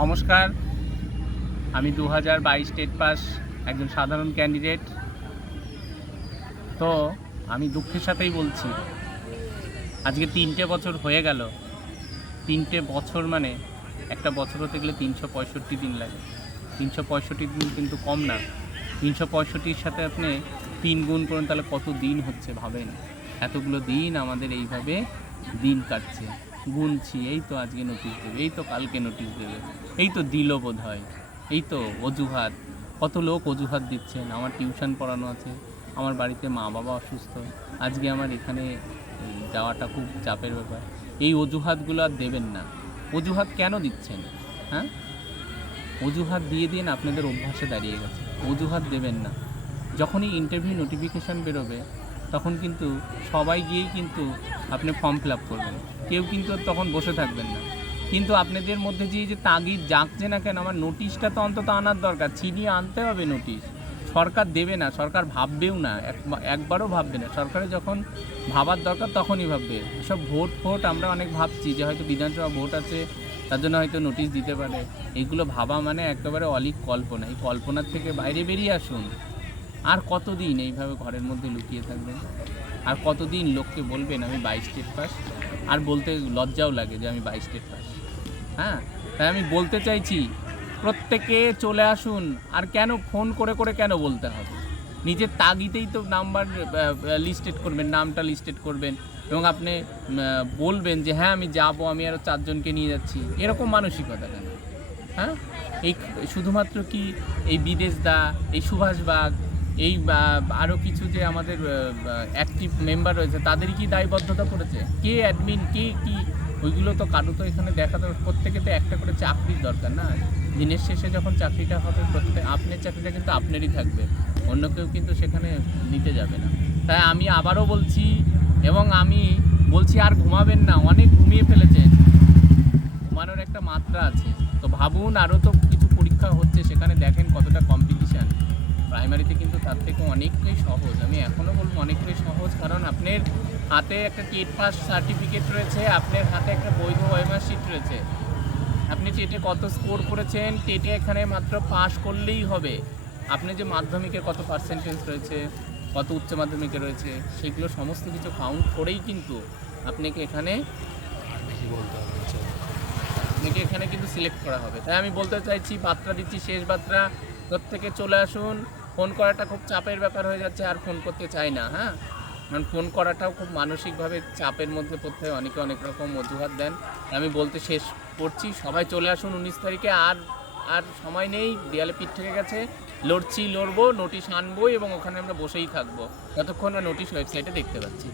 নমস্কার, আমি 2022 state pass একজন সাধারণ ক্যান্ডিডেট। তো আমি দুঃখের সাথেই বলছি, আজকে 3টে বছর হয়ে গেল। 3টে বছর মানে একটা বছর হতে গেলে 365 দিন লাগে। 365 দিন কিন্তু কম না। 365-র সাথে আপনি 3 গুণ করেন, তাহলে কত দিন হচ্ছে ভাবেন। এতগুলো দিন আমাদের এইভাবে দিন কাটছে, গুনছি। এই তো আজকে নোটিশ দেবে, এই তো কালকে নোটিশ দেবে, এই তো দিল বোধ হয়, এই তো অজুহাত। কত লোক অজুহাত দিচ্ছেন। আমার টিউশন পড়ানো আছে, আমার বাড়িতে মা বাবা অসুস্থ, আজকে আমার এখানে যাওয়াটা খুব চাপের ব্যাপার। এই অজুহাতগুলো আর দেবেন না। অজুহাত কেন দিচ্ছেন? হ্যাঁ, অজুহাত দিয়ে দিন, আপনাদের অভ্যাসে দাঁড়িয়ে গেছে। অজুহাত দেবেন না। যখনই ইন্টারভিউ নোটিফিকেশান বেরোবে তখন কিন্তু সবাই গিয়েই কিন্তু আপনি ফর্ম ফিল আপ করবেন, কেউ কিন্তু তখন বসে থাকবেন না। কিন্তু আপনাদের মধ্যে যে তাগিদ জাগছে না কেন? আমার নোটিশটা তো অন্তত আনার দরকার, ছিনিয়ে আনতে হবে নোটিশ। সরকার দেবে না, সরকার ভাববেও না, একবারও ভাববে না। সরকারের যখন ভাবার দরকার তখনই ভাববে। এসব ভোট আমরা অনেক ভাবছি যে হয়তো বিধানসভা ভোট আছে, তার জন্য হয়তো নোটিশ দিতে পারে। এগুলো ভাবা মানে একেবারে অলীক কল্পনা। এই কল্পনার থেকে বাইরে বেরিয়ে আসুন। আর কতদিন এইভাবে ঘরের মধ্যে লুকিয়ে থাকবেন? আর কতদিন লোককে বলবেন আমি 22 স্টেট পাস? আর বলতে লজ্জাও লাগে যে আমি 22 স্টেট পাস। হ্যাঁ, তাই আমি বলতে চাইছি, প্রত্যেকে চলে আসুন। আর কেন ফোন করে করে কেন বলতে হবে? নিজের তাগিদেই তো নাম্বার লিস্টেড করবেন, নামটা লিস্টেড করবেন এবং আপনি বলবেন যে হ্যাঁ আমি যাব, আমি আরও 4 জনকে নিয়ে যাচ্ছি। এরকম মানসিকতা কেন? হ্যাঁ, এই শুধুমাত্র কি এই বিদেশ দা, এই সুভাষ বাগ, এই আরও কিছু যে আমাদের অ্যাক্টিভ মেম্বার রয়েছে তাদেরই কি দায়বদ্ধতা পড়েছে? কে অ্যাডমিন, কে কি? ওইগুলো তো কারো তো এখানে দেখা দরকার। প্রত্যেকে তো একটা করে চাকরির দরকার না? দিনের শেষে যখন চাকরিটা হবে, আপনার চাকরিটা কিন্তু আপনারই থাকবে, অন্য কেউ কিন্তু সেখানে নিতে যাবে না। তাই আমি আবারও বলছি, এবং আমি বলছি আর ঘুমাবেন না, অনেক ঘুমিয়ে ফেলেছেন। ঘুমানোর একটা মাত্রা আছে। তো ভাবুন, আরও তো কিছু পরীক্ষা হচ্ছে, সেখানে দেখেন কতটা কম্পিটিশান। প্রাইমারিতে কিন্তু তার থেকে অনেকটাই সহজ। আমি এখনও বলবো অনেকটাই সহজ, কারণ আপনার হাতে একটা টেট পাস সার্টিফিকেট রয়েছে, আপনার হাতে একটা বৈধ ওএমআর শিট রয়েছে। আপনি টেটে কত স্কোর করেছেন, টেটে এখানে মাত্র পাস করলেই হবে। আপনি যে মাধ্যমিকে কত পার্সেন্টেজ রয়েছে, কত উচ্চ মাধ্যমিকে রয়েছে, সেগুলো সমস্ত কিছু কাউন্ট করেই কিন্তু আপনাকে এখানে কিন্তু সিলেক্ট করা হবে। তাই আমি বলতে চাইছি, বার্তা দিচ্ছি, শেষ বার্তা, প্রত্যেকে চলে আসুন। ফোন করাটা খুব চাপের ব্যাপার হয়ে যাচ্ছে, আর ফোন করতে চাই না। হ্যাঁ, কারণ ফোন করাটাও খুব মানসিকভাবে চাপের মধ্যে পড়তে হয়, অনেকে অনেক রকম অজুহাত দেন। আমি বলতে শেষ করছি, সবাই চলে আসুন 19 তারিখে। আর সময় নেই, দেয়ালে পিঠ থেকে গেছে। লড়বো, নোটিশ আনবো এবং ওখানে আমরা বসেই থাকবো যতক্ষণ না নোটিশ ওয়েবসাইটে দেখতে পাচ্ছি।